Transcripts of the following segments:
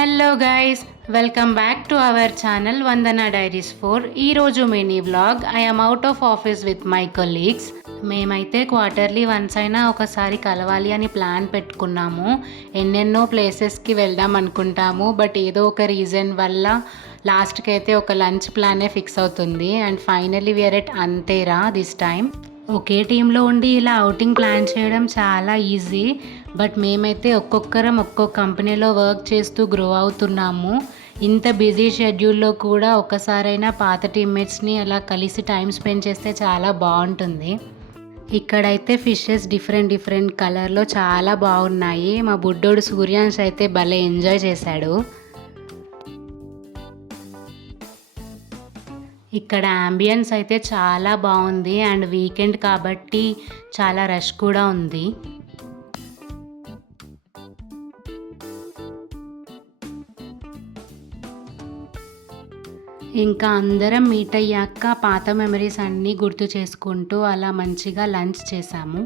Hello guys, welcome back to our channel Vandana diaries 4. ఈరోజు mini vlog. I'm out of office with my colleagues. మేమైతే quarterly once అయినా ఒకసారి కలవాలి అని plan పెట్టుకున్నాము. ఎన్నెన్నో ప్లేసెస్కి వెళ్దాం అనుకుంటాము, బట్ ఏదో ఒక రీజన్ వల్ల లాస్ట్కి అయితే ఒక లంచ్ ప్లానే ఫిక్స్ అవుతుంది. అండ్ ఫైనలీ వీఆర్ ఎట్ అంతేరా దిస్ టైమ్. ఒకే టీంలో ఉండి ఇలా అవుటింగ్ ప్లాన్ చేయడం చాలా ఈజీ, బట్ మేమైతే ఒక్కొక్కరం ఒక్కొక్క కంపెనీలో వర్క్ చేస్తూ గ్రో అవుతున్నాము. ఇంత బిజీ షెడ్యూల్లో కూడా ఒక్కసారైనా పాత టీమ్మేట్స్ని అలా కలిసి టైం స్పెండ్ చేస్తే చాలా బాగుంటుంది. ఇక్కడైతే ఫిషెస్ డిఫరెంట్ కలర్లో చాలా బాగున్నాయి. మా బుడ్డోడు సూర్యాంశ్ అయితే భలే ఎంజాయ్ చేశాడు. ఇక్కడ అంబియన్స్ అయితే చాలా బాగుంది అండ్ వీకెండ్ కాబట్టి చాలా రష్ కూడా ఉంది. ఇంకా అందరం మీట్ అయ్యాక పాత మెమరీస్ అన్నీ గుర్తు చేసుకుంటూ అలా మంచిగా లంచ్ చేసాము.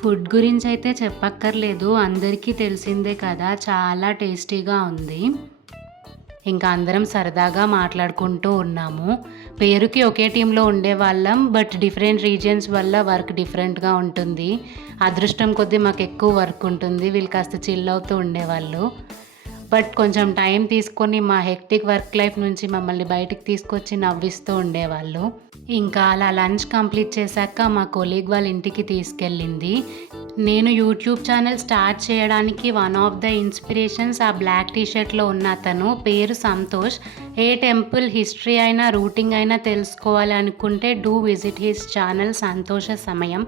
ఫుడ్ గురించి అయితే చెప్పక్కర్లేదు, అందరికీ తెలిసిందే కదా, చాలా టేస్టీగా ఉంది. ఇంకా అందరం సరదాగా మాట్లాడుకుంటూ ఉన్నాము. పేరుకి ఒకే టీంలో ఉండేవాళ్ళం, బట్ డిఫరెంట్ రీజియన్స్ వల్ల వర్క్ డిఫరెంట్గా ఉంటుంది. అదృష్టం కొద్దీ మాకు ఎక్కువ వర్క్ ఉంటుంది, వీళ్ళు కాస్త చిల్ అవుతూ ఉండేవాళ్ళు. బట్ కొంచెం టైం తీసుకొని మా హెక్టిక్ వర్క్ లైఫ్ నుంచి మమ్మల్ని బయటికి తీసుకొచ్చి నవ్విస్తూ ఉండేవాళ్ళు. ఇంకా అలా లంచ్ కంప్లీట్ చేశాక మా కొలీగ్ వాళ్ళ ఇంటికి తీసుకెళ్ళింది. నేను యూట్యూబ్ ఛానల్ స్టార్ట్ చేయడానికి వన్ ఆఫ్ ద ఇన్స్పిరేషన్స్ ఆ బ్లాక్ టీషర్ట్లో ఉన్న అతను. పేరు సంతోష్. ఏ టెంపుల్ హిస్టరీ అయినా రూటింగ్ అయినా తెలుసుకోవాలి అనుకుంటే డూ విజిట్ హిస్ ఛానల్ సంతోష సమయం.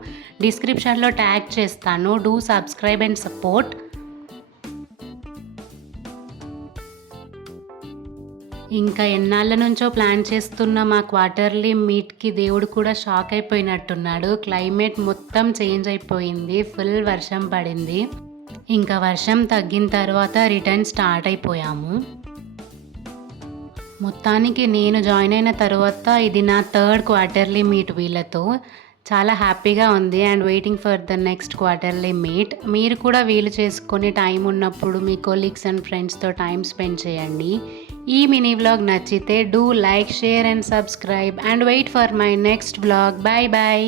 డిస్క్రిప్షన్లో ట్యాగ్ చేస్తాను. Do subscribe and support. ఇంకా ఎన్నాళ్ళ నుంచో ప్లాన్ చేస్తున్న మా క్వార్టర్లీ మీట్కి దేవుడు కూడా షాక్ అయిపోయినట్టున్నాడు. క్లైమేట్ మొత్తం చేంజ్ అయిపోయింది, ఫుల్ వర్షం పడింది. ఇంకా వర్షం తగ్గిన తర్వాత రిటర్న్ స్టార్ట్ అయిపోయాము. మొత్తానికి నేను జాయిన్ అయిన తర్వాత ఇది నా థర్డ్ క్వార్టర్లీ మీట్ వీళ్ళతో. చాలా హ్యాపీగా ఉంది and waiting for the next quarterly meet. మీరు కూడా వీలు చేసుకొని టైం ఉన్నప్పుడు మీ కొలీగ్స్ అండ్ ఫ్రెండ్స్తో టైం స్పెండ్ చేయండి. ఈ మినీ వ్లాగ్ నచ్చితే do like, share and subscribe and wait for my next vlog. Bye bye.